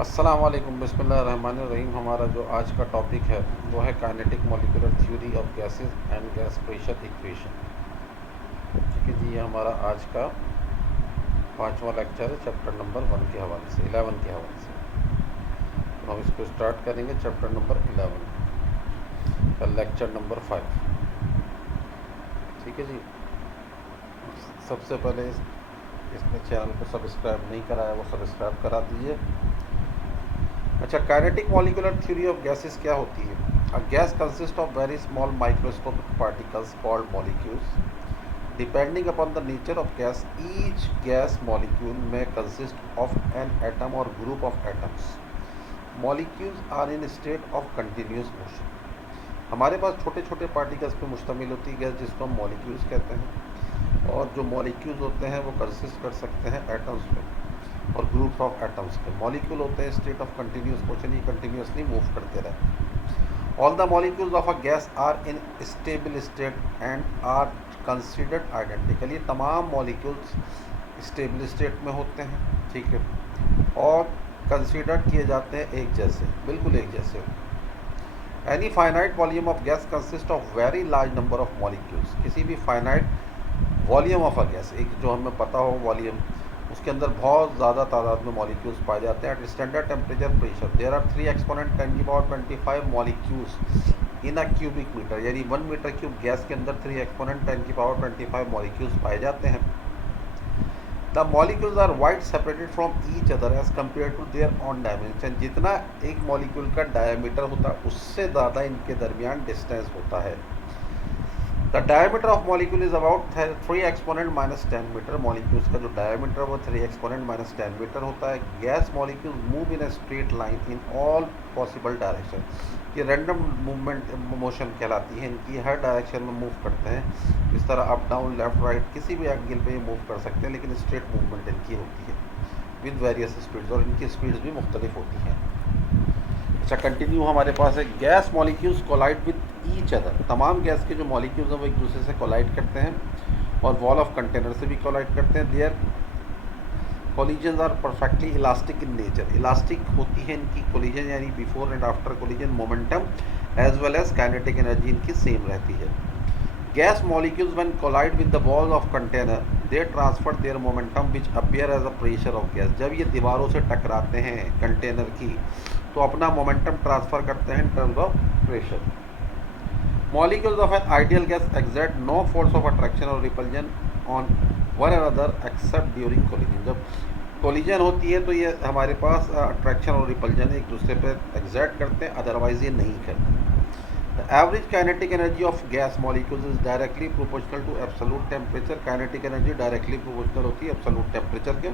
अस्सलाम वालेकुम बिस्मिल्लाहिर्रहमानिर्रहीम। हमारा जो आज का टॉपिक है वो है kinetic molecular theory of gases and gas pressure equation. ठीक है जी, ये हमारा आज का पांचवा लेक्चर है चैप्टर नंबर 1 के हवाले से 11 के हवाले से। तो हम इसको स्टार्ट करेंगे चैप्टर नंबर 11 का लेक्चर नंबर 5। ठीक है जी, सबसे पहले इसने चैनल को सब्सक्राइब नहीं कराया वो सब्सक्राइब करा दीजिए। अच्छा, kinetic molecular theory of gases क्या होती है? A gas consist of very small microscopic particles called molecules. Depending upon the nature of gas, each gas molecule may consist of an atom or group of atoms. Molecules are in state of continuous motion. हमारे पास छोटे छोटे particles पे मुश्तमिल होती है gas, जिसको हम मॉलिक्यूल्स कहते हैं। और जो मॉलिक्यूल्स होते हैं वो कंसिस्ट कर सकते हैं एटम्स पे और ग्रुप ऑफ एटम्स के। मॉलिक्यूल होते हैं स्टेट ऑफ कंटिन्यूस मोशन, ये कंटिन्यूसली मूव करते रहते हैं। All the molecules of a gas are in stable state and are considered identical. ये तमाम मॉलिक्यूल्स स्टेबल स्टेट में होते हैं, ठीक है, और कंसिडर किए जाते हैं एक जैसे, बिल्कुल एक जैसे। Any finite volume of gas consist of very large number of molecules. किसी भी finite volume of a gas, एक जो हमें पता हो वॉल्यूम, उसके अंदर बहुत ज़्यादा तादाद में मॉलिक्यूल्स पाए जाते हैं। At standard temperature pressure there are 3 exponent 10 की power 25 molecules in a cubic metre. यानी 1 मीटर क्यूब गैस के अंदर 3 एक्सपोनेंट 10 की पावर 25 मॉलिक्यूल्स पाए जाते हैं। The molecules are wide separated from each other as compare to their own dimension. जितना एक मॉलिक्यूल का डायमीटर होता है उससे ज़्यादा इनके दरमियान डिस्टेंस होता है। The diameter of molecule is about 3 exponent minus 10 metre. Molecules का जो डायमीटर वो 3 एक्सपोनेंट माइनस 10 मीटर होता है। Gas molecule move in a straight line in all possible direction. ये रैंडम मूवमेंट मोशन कहलाती है, इनकी हर डायरेक्शन में मूव करते हैं। इस तरह अप डाउन लेफ्ट राइट किसी भी एंगल पे ये मूव कर सकते हैं, लेकिन स्ट्रेट मूवमेंट इनकी होती है विद वेरियस स्पीड्स, और इनकी स्पीड्स भी मुख्तलिफ होती हैं। अच्छा, कंटिन्यू हमारे पास है। Gas molecules collide with each other. तमाम गैस के जो मॉलिक्यूल्स हैं वो एक दूसरे से कोलाइड करते हैं और वॉल ऑफ कंटेनर से भी कोलाइड करते हैं। Their collision are perfectly elastic in nature. Elastic होती है इनकी कोलिजन, यानी before and after collision momentum as well as kinetic energy इनकी सेम रहती है। Gas molecules when collide with the wall of container they transfer their momentum which appear as a pressure of gas. जब ये दीवारों से टकराते हैं container की तो अपना मोमेंटम ट्रांसफ़र करते हैं in terms of pressure. Molecules of an ideal gas exert no force of attraction और repulsion on one another except during collision. जब कोलिजन होती है तो ये हमारे पास अट्रैक्शन और रिपल्जन एक दूसरे पर एक्सर्ट करते हैं, अदरवाइज ये नहीं करते। The average kinetic energy of gas molecules is directly proportional to absolute temperature. Kinetic energy directly proportional होती है एब्सोल्यूट टेम्परेचर के।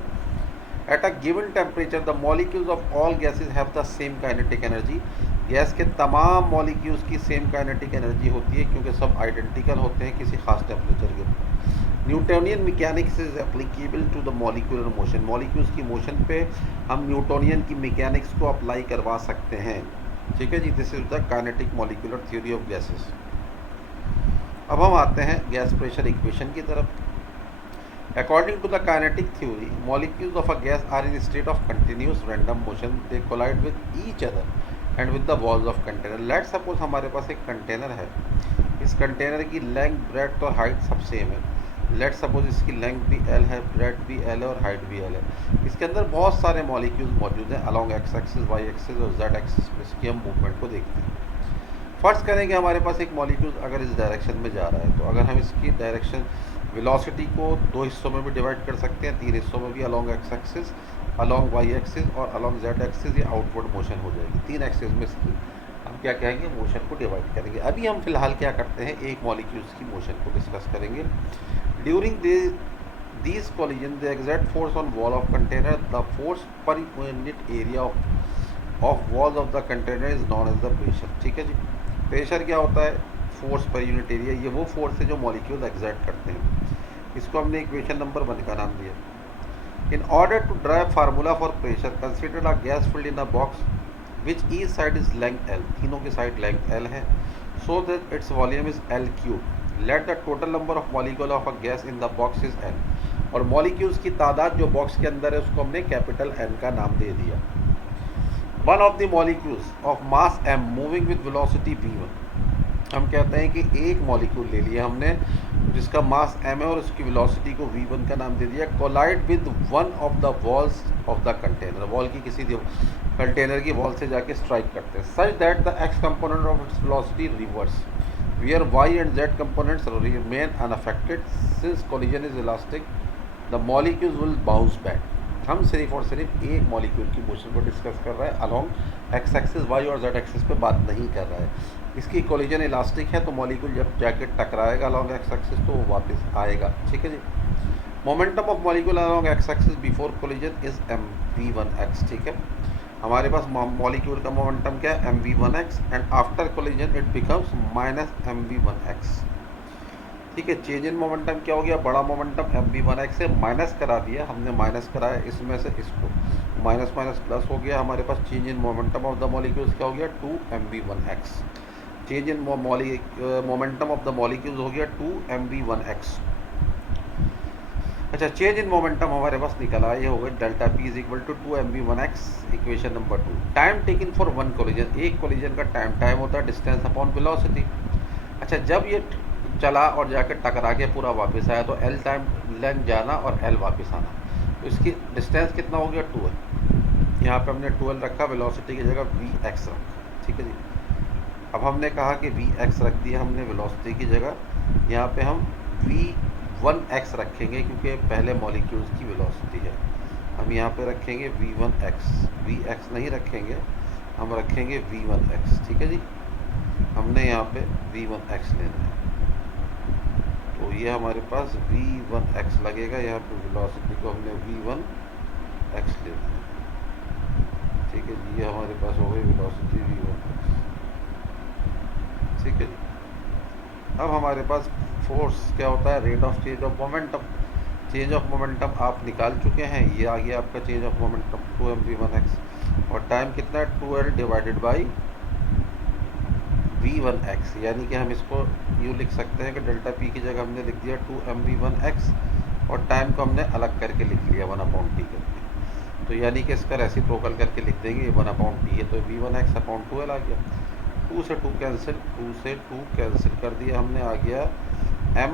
At a given temperature, the molecules of all gases have the same kinetic energy. Gas के तमाम molecules की same kinetic energy होती है क्योंकि सब आइडेंटिकल होते हैं किसी खास टेम्परेचर के ऊपर। Newtonian mechanics is applicable to the molecular motion. Molecules की मोशन पे हम न्यूटोनियन की मैकेनिक्स को अप्लाई करवा सकते हैं। ठीक है जी, this is the kinetic molecular theory of gases. अब हम आते हैं गैस प्रेशर इक्वेशन की तरफ। According to the kinetic theory, molecules of a gas are in a state of continuous random motion. They collide with each other and with the walls of container. Let's suppose हमारे पास एक container है। इस container की length, breadth और height सब same है। Let's suppose इसकी length भी L है, ब्रेड्थ भी L है और हाइट भी L है। इसके अंदर बहुत सारे मॉलिक्यूल्स मौजूद हैं along X axis, Y axis और जेड एक्सिस में। इसकी हम मूवमेंट को देखते हैं। फर्स्ट करेंगे हमारे पास एक मॉलिक्यूल अगर इस डायरेक्शन में जा रहा है, तो अगर हम इसकी डायरेक्शन वेलोसिटी को 2 हिस्सों में भी डिवाइड कर सकते हैं, 3 हिस्सों में भी, along X axis, along Y axis और अलॉन्ग जेड एक्सिस। ये आउटवर्ड मोशन हो जाएगी। 3 एक्सिस में इसकी हम क्या कहेंगे, मोशन को डिवाइड करेंगे। अभी हम फिलहाल क्या करते हैं, एक मॉलिक्यूल्स की मोशन को डिस्कस करेंगे। During these collision the exact force on wall of container, the force per unit area of walls of the container is known as the pressure. ठीक है जी, प्रेशर क्या होता है, फोर्स पर यूनिट एरिया। ये वो force है जो molecule exert करते हैं। इसको हमने इक्वेशन नंबर 1 का नाम दिया। In order to drive formula for pressure, consider a gas filled in a box which each side is length L। तीनों की साइड लेंथ L है। So that its volume is L cube. Let the total number of molecule of a gas in the box is N। और molecules की तादाद जो box के अंदर है उसको हमने कैपिटल N का नाम दे दिया। One of the molecules of mass m moving with velocity v1। हम कहते हैं कि एक मॉलिक्यूल ले लिया हमने जिसका मास m है और उसकी वेलोसिटी को v1 का नाम दे दिया, collide with one of the walls of the container, wall की किसी कंटेनर की वॉल से जाके स्ट्राइक करते हैं, such that the x component of its velocity reverse where y and z components remain unaffected since collision is elastic, the molecules will bounce back। हम सिर्फ और सिर्फ एक मॉलिक्यूल की मोशन को डिस्कस कर रहे हैं, अलोंग एक्स एक्सिस वाई और जेड एक्सिस पे बात नहीं कर रहा है। इसकी कोलिजन इलास्टिक है तो मॉलिक्यूल जब जाके टकराएगा अलोंग एक्स एक्सिस तो वो वापस आएगा। ठीक है जी। Momentum of molecule along X axis before collision is mv1x। ठीक है, हमारे पास मॉलिक्यूल का मोमेंटम क्या है mv1x and after collision it becomes minus mv1x। ठीक है, चेंज इन मोमेंटम क्या हो गया, बड़ा मोमेंटम mv1x से माइनस करा दिया हमने, माइनस कराया इसमें से इसको, माइनस माइनस प्लस हो गया, हमारे पास change in momentum of the molecules क्या हो गया 2mv1x। Change in momentum of the molecules हो गया 2mv1x। अच्छा, चेंज इन मोमेंटम हमारे पास निकला, ये हो गया delta P is equal to 2mv1x, equation number 2। Time taken for one collision, एक कोलिजन का टाइम होता है डिस्टेंस अपॉन वेलोसिटी। अच्छा, जब ये चला और जाकर टकरा के पूरा वापस आया तो L टाइम लेंथ जाना और L वापस आना, तो इसकी डिस्टेंस कितना हो गया 2L। यहाँ पे हमने 2L रखा, वेलोसिटी की जगह Vx रखा। ठीक है जी। अब हमने कहा कि Vx रख दिया हमने वेलोसिटी की जगह, यहाँ पे हम V1x रखेंगे क्योंकि पहले मॉलिक्यूल्स की वेलोसिटी है, हम यहाँ पे रखेंगे V1x, Vx नहीं रखेंगे, हम रखेंगे V1x। ठीक है जी, हमने यहाँ पे V1x लेना है तो ये हमारे पास V1x लगेगा, यहाँ पे वेलोसिटी को हमने V1x लेना है। ठीक है जी, ये हमारे पास हो गई वेलोसिटी V1x। ठीक है जी। अब हमारे पास फोर्स क्या होता है, rate of change of momentum. Change of momentum आप निकाल चुके हैं, ये आ गया आपका चेंज ऑफ मोमेंटम 2mv1x और टाइम कितना है 2L डिवाइडेड बाई v1x, यानी कि हम इसको यूँ लिख सकते हैं कि डेल्टा पी की जगह हमने लिख दिया 2mv1x और टाइम को हमने अलग करके लिख लिया 1/t करके, तो यानी कि इसका रेसिप्रोकल करके लिख देंगे ये 1/t है, तो v1x अपॉन 2L आ गया। 2 से 2 कैंसिल, 2 से 2 कैंसिल कर दिया हमने, आ गया m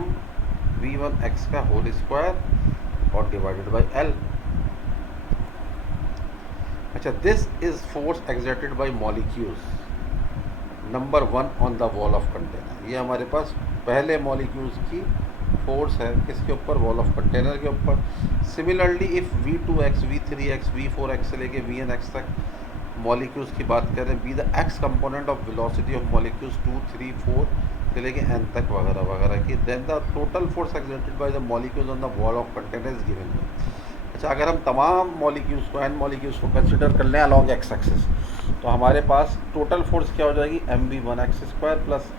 v1x का होल स्क्वायर और डिवाइडेड बाई L। अच्छा, this is force exerted by molecules number 1 on the wall of container. ये हमारे पास पहले मॉलिक्यूल्स की फोर्स है, किसके ऊपर, वॉल ऑफ कंटेनर के ऊपर। Similarly if v2x, v3x, v4x से लेके vnx तक मॉलिक्यूल्स की बात करें, be the x component of velocity of molecules 2, 3, 4 से लेके n तक वगैरह वगैरह की, then the total force exerted by the molecules on the wall of container is given. अच्छा, अगर हम तमाम मॉलिक्यूल्स को, n मॉलिक्यूल्स को कंसिडर कर लें अलॉन्ग x एक्सिस, तो हमारे पास टोटल फोर्स क्या हो जाएगी mv1x² plus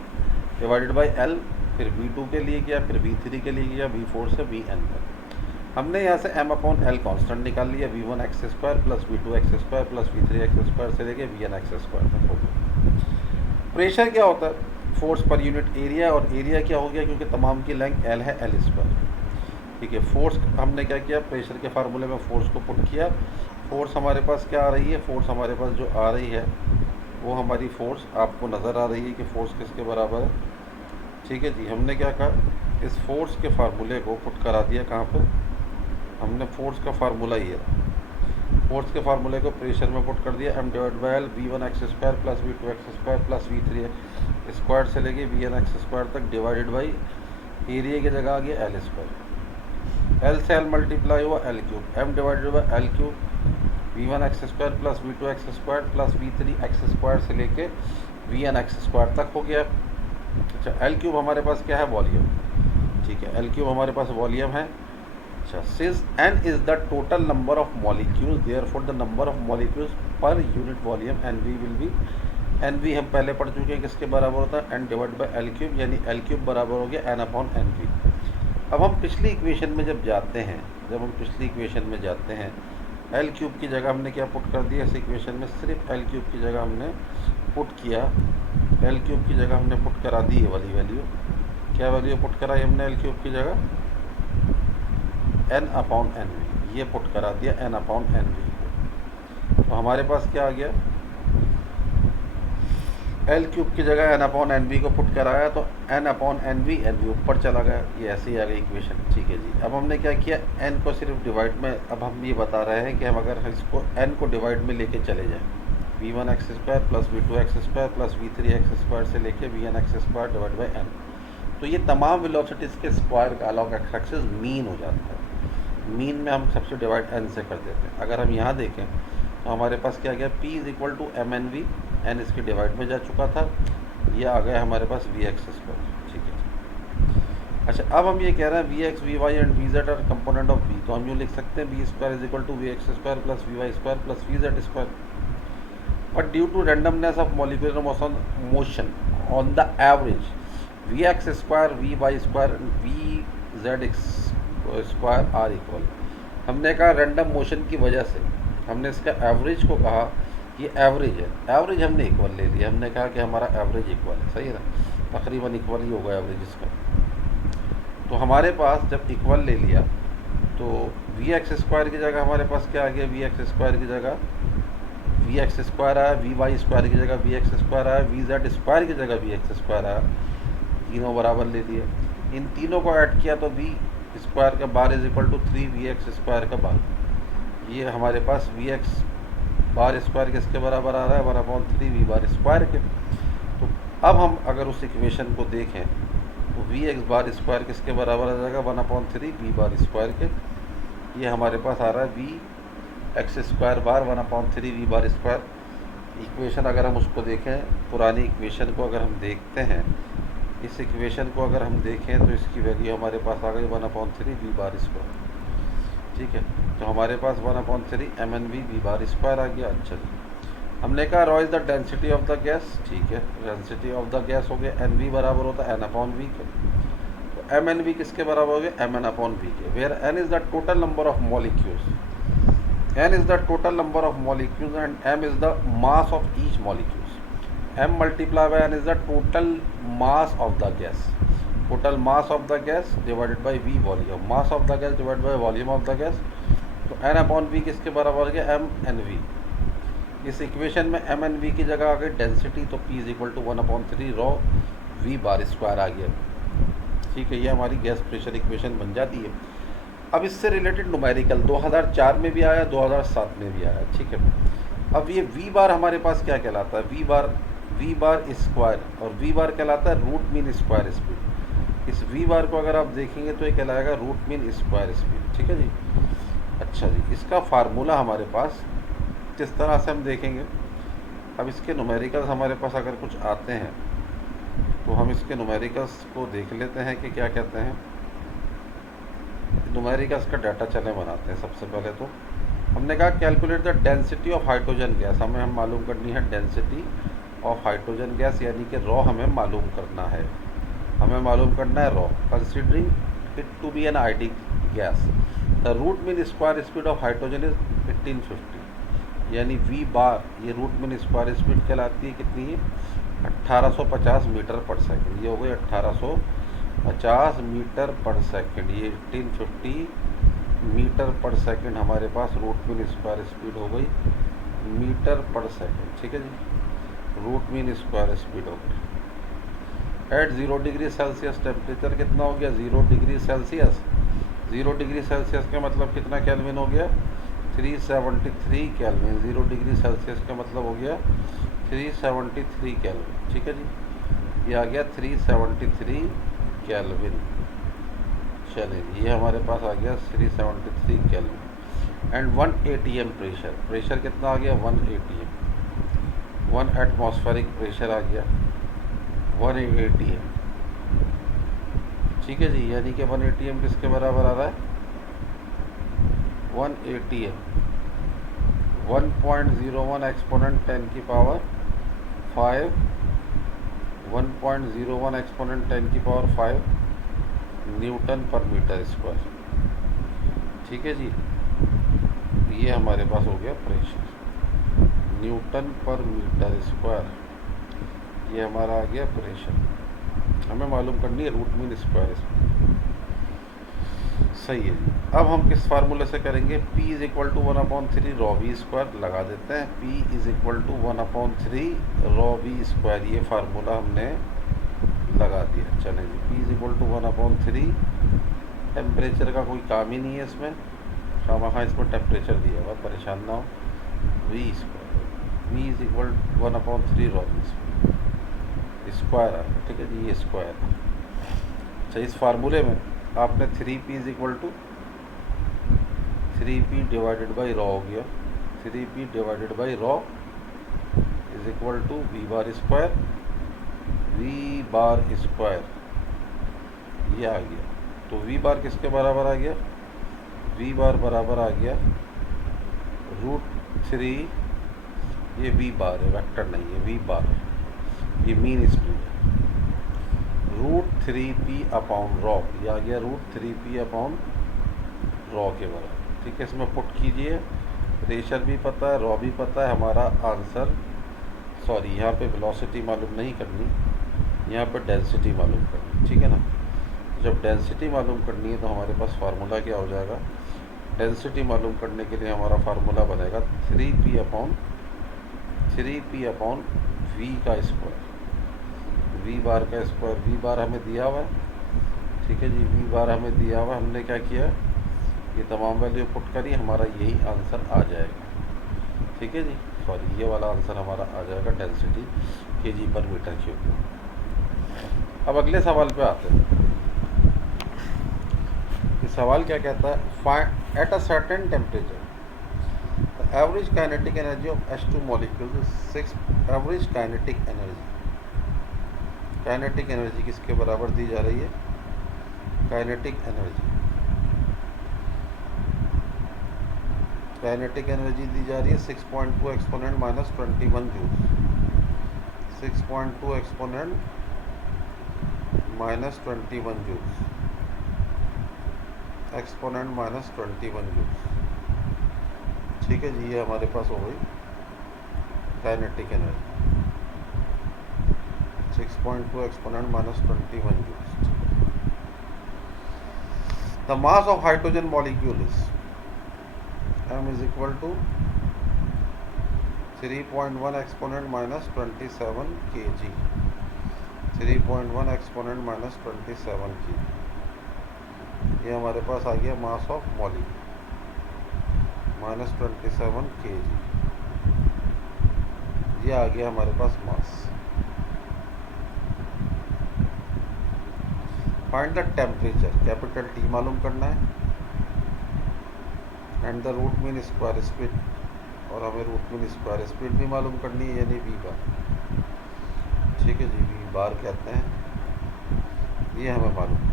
divided by L, फिर v2 के लिए किया, फिर v3 के लिए किया, v4 से vn तक। हमने यहाँ से m/L कांस्टेंट निकाल लिया, v1x² plus v2x² plus v3x² से लेके vnx² तक हो गया। प्रेशर क्या होता है, फोर्स पर यूनिट एरिया, और एरिया क्या हो गया क्योंकि तमाम की लेंथ L है, L²। ठीक है, फोर्स हमने क्या किया, प्रेशर के फार्मूले में फोर्स को पुट किया। फोर्स हमारे पास क्या आ रही है, फोर्स हमारे पास जो आ रही है वो हमारी फोर्स आपको नज़र आ रही है कि फोर्स किसके बराबर है। ठीक है जी, हमने क्या कहा, इस फोर्स के फार्मूले को पुट करा दिया, कहाँ पर हमने फोर्स का फार्मूला ये रहा, फोर्स के फार्मूले को प्रेशर में पुट कर दिया, m/L v1x² plus v2x² plus v3x² से लेके vnx² तक डिवाइडेड बाई एरिया की जगह आ गया L²। L से L मल्टीप्लाई हुआ L³, m divided by L³ v1x² plus v2x² plus v3x² से लेके vnx² तक हो गया। अच्छा, L³ हमारे पास क्या है, वॉल्यूम। ठीक है, L³ हमारे पास वॉल्यूम है। अच्छा, since n is the total number of molecules, therefore the number of molecules per unit volume nv will be, nv हम पहले पढ़ चुके हैं किसके बराबर होता है, n डिवाइड बाई L³, यानी L³ बराबर हो गया n/nv। अब हम पिछली इक्वेशन में जब जाते हैं, L³ की जगह हमने क्या पुट कर दिया, इस इक्वेशन में सिर्फ L³ की जगह हमने पुट किया, L³ की जगह हमने पुट करा दी ये वाली वैल्यू, क्या वैल्यू पुट कराई हमने L³ की जगह n/nv, ये पुट करा दिया n/nv। तो हमारे पास क्या आ गया, एल क्यूब की जगह एन अपॉन एन वी को पुट कराया तो एन अपॉन एन वी ऊपर चला गया, ये ऐसे ही आ गई इक्वेशन। ठीक है जी, अब हमने क्या किया, एन को सिर्फ डिवाइड में, अब हम ये बता रहे हैं कि हम अगर इसको एन को डिवाइड में लेके चले जाएँ, V one X square plus V two X square plus V three X square से लेके V N X square divide by N, तो ये तमाम वेलोसिटीज़ के स्क्वायर का अलॉन्ग एक्स एक्सिस मीन हो जाता है। मीन में हम सबसे डिवाइड एन से कर देते हैं। अगर हम यहाँ देखें तो हमारे पास क्या गया, P is equal to M N V, N इसके डिवाइड में जा चुका था, ये आ गया हमारे पास वी एक्स स्क्वायर। ठीक है, अच्छा अब हम ये कह रहे हैं V X V Y and V Z are component of V, तो हम यूँ लिख सकते हैं V square is equal to V X square plus V Y square plus V Z square. But due to randomness of molecular motion on the average V X square V Y square V Z square are equal, हमने कहा random motion की वजह से हमने इसका average को कहा ये एवरेज है, एवरेज हमने इक्वल ले लिया, हमने कहा कि हमारा एवरेज इक्वल है, सही है ना, तकरीबन इक्वल ही होगा एवरेज इसका। तो हमारे पास जब इक्वल ले लिया तो वी एक्स स्क्वायर की जगह हमारे पास क्या आ गया, वी एक्स स्क्वायर की जगह वी एक्स स्क्वायर आया, वी वाई स्क्वायर की जगह वी एक्स स्क्वायर आया, वी जेड स्क्वायर की जगह वी एक्स स्क्वायर आया, तीनों बराबर ले लिए। इन तीनों को ऐड किया तो वी स्क्वायर का bar is equal to 3 V X square का बार, ये हमारे पास वी एक्स बार स्क्वायर किसके बराबर आ रहा है, 1/3 वी बार स्क्वायर के। तो अब हम अगर उस इक्वेशन को देखें तो वी एक्स बार स्क्वायर किसके बराबर आ जाएगा, 1/3 वी बार स्क्वायर के, ये हमारे पास आ रहा है V X square bar 1/3 V bar square. Equation अगर हम उसको देखें, पुरानी इक्वेशन को अगर हम देखते हैं, इस इक्वेशन को अगर हम देखें तो इसकी वैल्यू हमारे पास आ गई 1/3 वी बार स्क्वायर। ठीक है, तो हमारे पास 1/3 M N we bar square आ गया। अच्छा जी, हमने कहा raw is the density of the gas. ठीक है, डेंसिटी ऑफ द गैस हो गया, एन वी बराबर होता है एन अपॉन वी के, तो एम एन वी किसके बराबर हो गया, एम एन अपॉन वी के, where N is the total number of molecules, N is the total number of molecules and M is the mass of each molecules, M multiply by N is the total mass of the gas, total mass of the gas divided by V volume, mass of the gas divided by volume of the gas, तो N upon V किसके बराबर हो गया, M N V. इस इक्वेशन में M N V की जगह आ गई डेंसिटी, तो P is equal to 1/3 rho V bar square आ गया। ठीक है, ये हमारी गैस प्रेशर इक्वेशन बन जाती है। अब इससे रिलेटेड न्यूमेरिकल 2004 में भी आया, 2007 में भी आया। ठीक है, अब ये वी बार हमारे पास क्या कहलाता है, वी बार स्क्वायर, और वी बार कहलाता है रूट मीन स्क्वायर स्पीड। इस वी बार को अगर आप देखेंगे तो ये कहलाएगा रूट मीन स्क्वायर स्पीड। ठीक है जी, अच्छा जी, इसका फार्मूला हमारे पास किस तरह से हम देखेंगे, अब इसके न्यूमेरिकल्स हमारे पास अगर कुछ आते हैं तो हम इसके न्यूमेरिकल्स को देख लेते हैं कि क्या कहते हैं। न्यूमेरिकल्स का डाटा चले बनाते हैं। सबसे पहले तो हमने कहा calculate the density of hydrogen gas, हम मालूम करनी है डेंसिटी ऑफ हाइड्रोजन गैस, यानी कि रॉ हमें मालूम करना है, हमें मालूम करना है rho, considering it to be an ideal gas. The root mean square speed of hydrogen is 1850, यानी वी बार ये रूट मीन स्क्वायर स्पीड कहलाती है, कितनी है, 1850 मीटर पर सेकंड, ये हो गई 1850 मीटर पर सेकंड, ये 1850 मीटर पर सेकंड हमारे पास रूट मीन स्क्वायर स्पीड हो गई मीटर पर सेकंड। ठीक है जी, रूट मीन स्क्वायर स्पीड हो गई। एट 0 डिग्री सेल्सियस टेम्परेचर कितना हो गया, 0 डिग्री सेल्सियस, 0 डिग्री सेल्सियस का मतलब कितना केल्विन हो गया, 373 केल्विन। 0 डिग्री सेल्सियस का मतलब हो गया 373 केल्विन। ठीक है जी, ये आ गया 373 केल्विन। चलिए, ये हमारे पास आ गया 373 kelvin and 1 atm pressure, pressure कितना आ गया, 1 atm, 1 एटमॉस्फेरिक प्रेशर आ गया 1 atm। ठीक है जी, यानी कि 1 atm किसके बराबर आ रहा है, 1 atm 1.01 एक्सपोनेंट 10 की पावर 5, 1.01 एक्सपोनेंट 10 की पावर 5 न्यूटन पर मीटर स्क्वायर। ठीक है जी, ये हमारे पास हो गया प्रेशर, न्यूटन पर मीटर स्क्वायर, ये हमारा आ गया प्रेशर। हमें मालूम करनी है रूट मीन स्क्वायर सही है जी। अब हम किस फार्मूले से करेंगे, P is equal to 1/3 rho V square लगा देते हैं। P is equal to 1/3 rho V square, ये फार्मूला हमने लगा दिया। चलें जी, P is equal to 1/3, temperature का कोई काम ही नहीं है इसमें, हाँ इसमें टेम्परेचर दिया हुआ, परेशान ना हो। V square, V is equal 1/3 rho V square है, ठीक है जी, ये स्क्वायर है। अच्छा, इस फार्मूले में आपने 3P is equal to 3P divided by rho हो गया, 3P divided by rho is equal to V bar square, V bar square ये आ गया। तो वी बार किसके बराबर आ गया, वी बार बराबर आ गया √3, ये वी बार है, वेक्टर नहीं है, वी बार है, ये मीन स्पीड है, √3P अपॉन रॉ, ये आ गया √3P अपॉन रॉ के बराबर। ठीक है, इसमें पुट कीजिए, प्रेशर भी पता है, रॉ भी पता है, हमारा आंसर, सॉरी यहाँ पे वेलोसिटी मालूम नहीं करनी, यहाँ पे डेंसिटी मालूम करनी, ठीक है ना। जब डेंसिटी मालूम करनी है तो हमारे पास फार्मूला क्या हो जाएगा, डेंसिटी मालूम करने के लिए हमारा फार्मूला बनेगा 3P अपॉन वी का स्क्वायर, वी बार का स्क्वायर, वी बार हमें दिया हुआ है, ठीक है जी, वी बार हमें दिया हुआ है, हमने क्या किया, ये तमाम वैल्यू पुट करी, हमारा यही आंसर आ जाएगा, ठीक है जी, सॉरी ये वाला आंसर हमारा आ जाएगा डेंसिटी kg पर मीटर क्यूब। अब अगले सवाल पे आते हैं। ये सवाल क्या कहता है, find at a certain temperature the average kinetic energy of H2 molecules is 6, average kinetic energy, kinetic energy किसके बराबर दी जा रही है, काइनेटिक एनर्जी, काइनेटिक एनर्जी दी जा रही है 6.2 exponent minus 21 joules, 6.2 exponent minus 21 joules, exponent minus 21 joules, ठीक है जी, ये हमारे पास हो गई kinetic energy 6.2 exponent minus 21 joules. The mass of hydrogen molecule is m is equal to 3.1 exponent minus 27 kg, 3.1 exponent minus 27 kg, ये हमारे पास आ गया mass of molecule minus 27 kg, ये आ गया हमारे पास mass. Find the temperature, capital T मालूम करना है, and the root mean square speed, और हमें रूट मीन स्क्वायर स्पीड भी मालूम करनी है, यानी वी बार, ठीक है जी, वी बार कहते हैं, ये हमें मालूम है।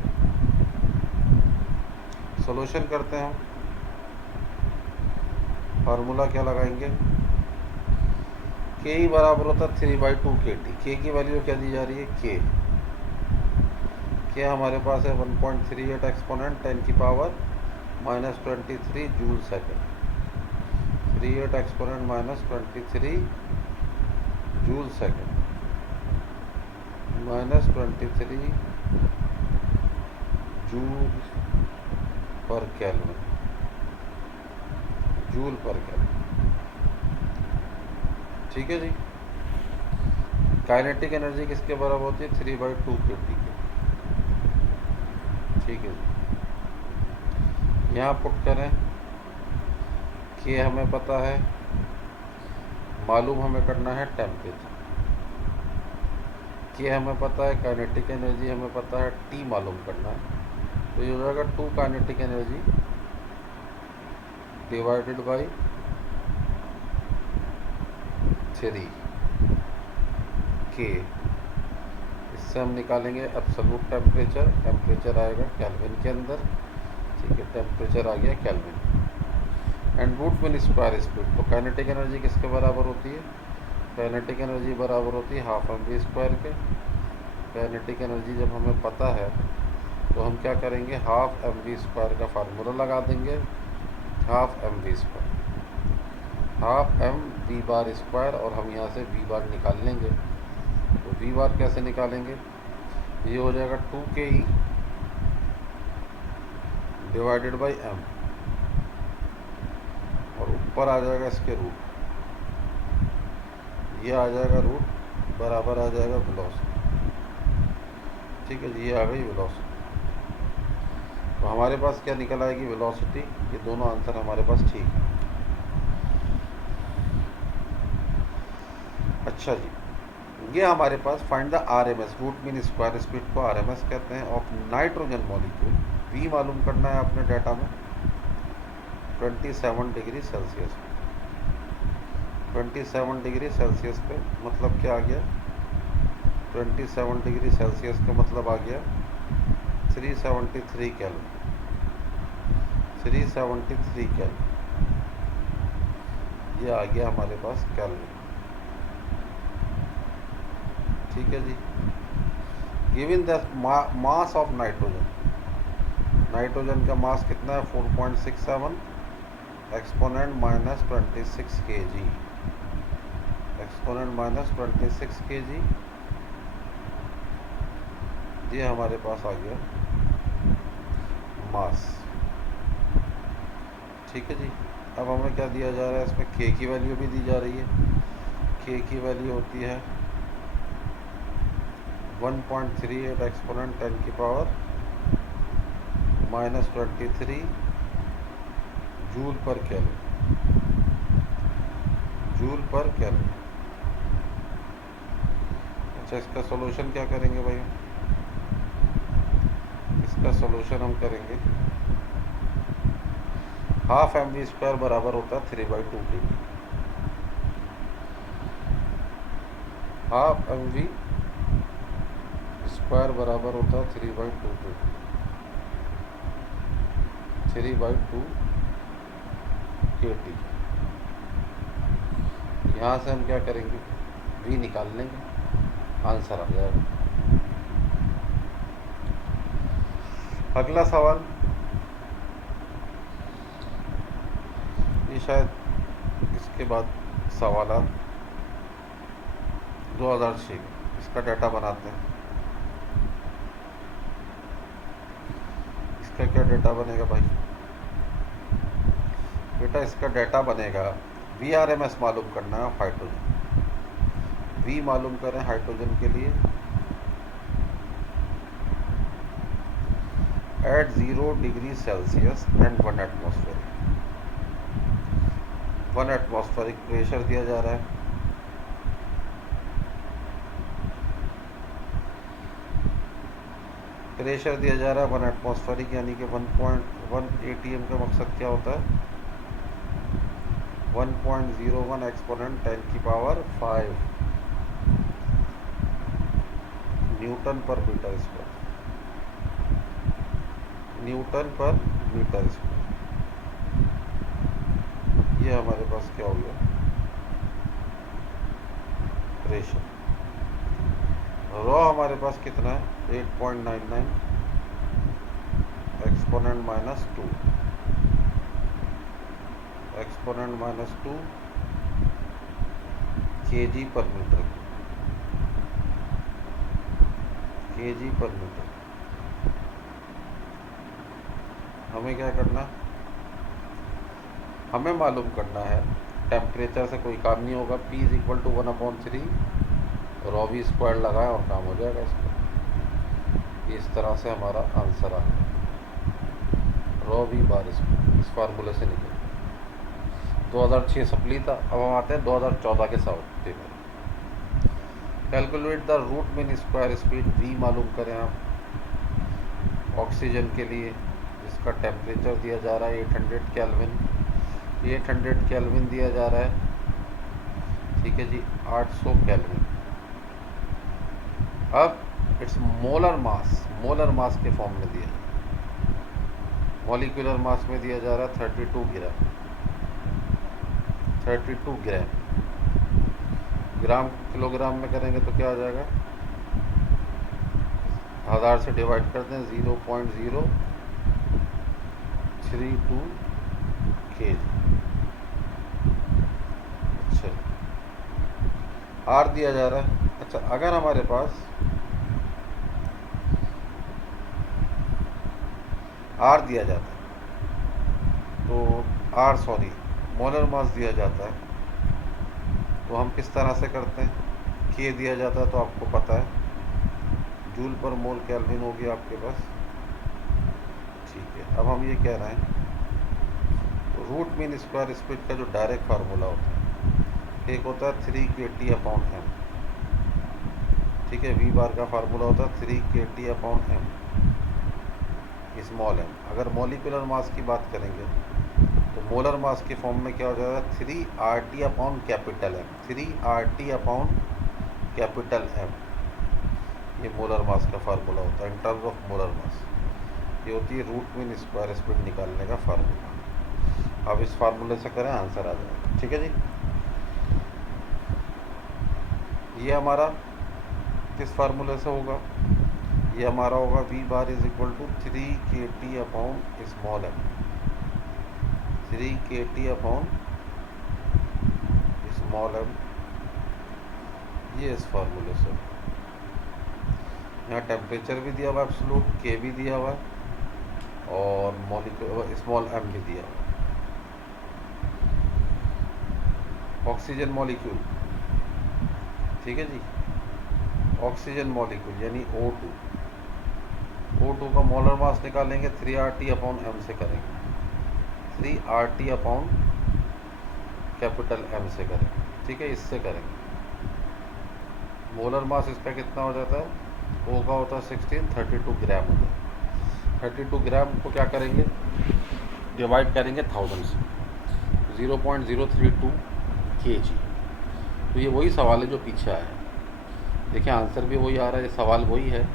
सॉल्यूशन करते हैं, फार्मूला क्या लगाएंगे, के ही बराबर होता है 3/2 kT, के की वैल्यू क्या दी जा रही है, के हमारे पास है 1.38 एक्सपोनेंट 10 की power minus 23 joule second, 38 exponent minus 23 joule second, minus 23 joule पर केल्विन, जूल पर केल्विन, ठीक है जी। काइनेटिक एनर्जी किसके बराबर होती है, 3/2 kT के, ठीक है जी। यहाँ पुट करें, कि हमें पता है, मालूम हमें करना है टेम्परेचर, कि हमें पता है काइनेटिक एनर्जी, हमें पता है T मालूम करना है, तो ये हो जाएगा 2 काइनेटिक एनर्जी डिवाइडेड बाई 3 के, इससे हम निकालेंगे एब्सोल्यूट टेम्परेचर, टेम्परेचर आएगा केल्विन के अंदर, ठीक है, टेम्परेचर आ गया kelvin, and root mean square speed, तो काइनेटिक एनर्जी किसके बराबर होती है, काइनेटिक एनर्जी बराबर होती है हाफ mv स्क्वायर के। काइनेटिक एनर्जी जब हमें पता है तो हम क्या करेंगे, हाफ mv स्क्वायर का फार्मूला लगा देंगे, half mv square, half m v bar square, और हम यहाँ से v बार निकाल लेंगे, तो v बार कैसे निकालेंगे, ये हो जाएगा 2ke डिवाइडेड बाई m, और ऊपर आ जाएगा इसके रूट, ये आ जाएगा रूट बराबर आ जाएगा वेलोसिटी। ठीक है जी, ये आ गई वेलोसिटी। तो हमारे पास क्या निकल आएगी, वेलोसिटी। ये दोनों आंसर हमारे पास ठीक है। अच्छा जी, ये हमारे पास find the RMS, root mean square speed को आरएमएस कहते हैं, ऑफ नाइट्रोजन मॉलिक्यूल। वी मालूम करना है अपने डाटा में 27 डिग्री सेल्सियस पे। 27 डिग्री सेल्सियस पे मतलब क्या आ गया, 27 डिग्री सेल्सियस का मतलब आ गया 373 केल्विन। 373 केल्विन ये आ गया हमारे पास केल्विन। ठीक है जी। Given the mass of nitrogen, nitrogen का मास कितना है 4.67 exponent minus 26 kg, exponent minus 26 kg। ये हमारे पास आ गया मास। ठीक है जी। अब हमें क्या दिया जा रहा है, इसमें k की वैल्यू भी दी जा रही है। k की वैल्यू होती है 1.38 एक्सपोनेंट 10 की पावर माइनस 23 जूल पर केल्विन, जूल पर केल्विन। अच्छा, इसका सॉल्यूशन क्या करेंगे भाई, इसका सॉल्यूशन हम करेंगे हाफ mv² बराबर होता है 3/2 के। हाफ mv² बराबर होता है 3/2 के, 3/2 kT। यहाँ से हम क्या करेंगे, v निकाल लेंगे, आंसर आ जाएगा। अगला सवाल, ये शायद इसके बाद सवाल 2006, इसका डाटा बनाते हैं। इसका क्या डाटा बनेगा भाई, बेटा इसका डाटा बनेगा VRMS मालूम करना है हाइड्रोजन। V मालूम करें हाइड्रोजन के लिए at 0 degree Celsius and 1 atmospheric, 1 atmospheric pressure दिया जा रहा है। प्रेशर दिया जा रहा है 1 एटमॉस्फेरिक, यानी कि 1.1 ATM का मकसद क्या होता है 1.01 एक्सपोनेंट 10 की पावर 5 न्यूटन पर मीटर स्क्वायर, न्यूटन पर मीटर स्क्वायर। ये हमारे पास क्या हो गया प्रेशर। रॉ हमारे पास कितना है 8.99 exponent minus 2, exponent minus 2 kg पर मीटर, kg पर मीटर। हमें क्या करना, हमें मालूम करना है टेम्परेचर से कोई काम नहीं होगा, P = 1/3 रॉ v स्क्वायर लगाएं और काम हो जाएगा इसका। इस तरह से हमारा आंसर आ गया रॉ v बार स्क्वायर, इस फार्मूले से निकल। 2006 सप्ली था। अब हम आते हैं 2014 के सवाल paper. Calculate the root mean square speed, v मालूम करें आप ऑक्सीजन के लिए, जिसका टेम्परेचर दिया जा रहा है 800 केल्विन, 800 केल्विन दिया जा रहा है। ठीक है जी, 800 केल्विन। अब it's molar mass, molar mass के फॉर्म में दिया, मॉलिक्यूलर मास में दिया जा रहा है 32 ग्राम, 32 ग्राम। ग्राम किलोग्राम में करेंगे तो क्या आ जाएगा, 1000 से डिवाइड कर दें 0.032 kg। अच्छा, आर दिया जा रहा है। अच्छा, अगर हमारे पास आर दिया जाता है तो मोलर मास दिया जाता है, तो हम किस तरह से करते हैं? के दिया जाता है तो आपको पता है, जूल पर मोल केल्विन होगी आपके पास। ठीक है, अब हम ये कह रहे हैं रूट मीन स्क्वायर स्पीड का जो डायरेक्ट फार्मूला होता है, एक होता है 3kT/m। ठीक है, वी बार का फार्मूला होता है 3kT/m स्मॉल m। अगर मॉलिक्यूलर मास की बात करेंगे तो मोलर मास के फॉर्म में क्या हो जाएगा? 3RT/कैपिटल M। 3RT/कैपिटल M, ये मोलर मास का फार्मूला होता है इन टर्म्स ऑफ मोलर मास। ये होती है रूट मीन स्क्वायर स्पीड निकालने का फार्मूला। अब इस फार्मूले से करें, आंसर आ जाएगा। ठीक है जी, ये हमारा किस फार्मूले से होगा? ये हमारा होगा V bar is equal to 3kT/स्मॉल m। 3kT/स्मॉल m, ये इस फार्मूले से। यहाँ टेम्परेचर भी दिया हुआ है एब्सोल्यूट, के भी दिया हुआ है और मॉलिक्यूलर स्मॉल m भी दिया हुआ है। ऑक्सीजन मॉलिक्यूल, ठीक है जी, ऑक्सीजन मॉलिक्यूल यानी O2। O2 का मोलर मास निकालेंगे 3RT/m से करेंगे, 3RT/कैपिटल M से करेंगे। ठीक है, इससे करेंगे। मोलर मास इसका कितना हो जाता है? O का होता है 16, 32 ग्राम होता है। 32 ग्राम को क्या करेंगे? डिवाइड करेंगे 1000 से, 0.032 kg। तो ये वही सवाल है जो पीछे आया है। देखिए आंसर भी वही आ रहा है, सवाल वही है।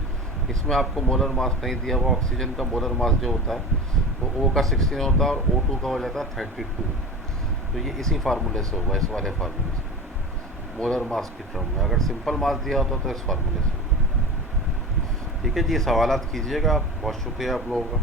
इसमें आपको मोलर मास नहीं दिया हुआ। ऑक्सीजन का मोलर मास जो होता है वो O का 16 होता है और O2 का हो जाता है 32। तो ये इसी फार्मूले से होगा, इस वाले फार्मूले से, मोलर मास की टर्म में। अगर सिंपल मास दिया होता तो इस फार्मूले से। ठीक है जी, सवालात कीजिएगा आप। बहुत शुक्रिया आप लोगों का।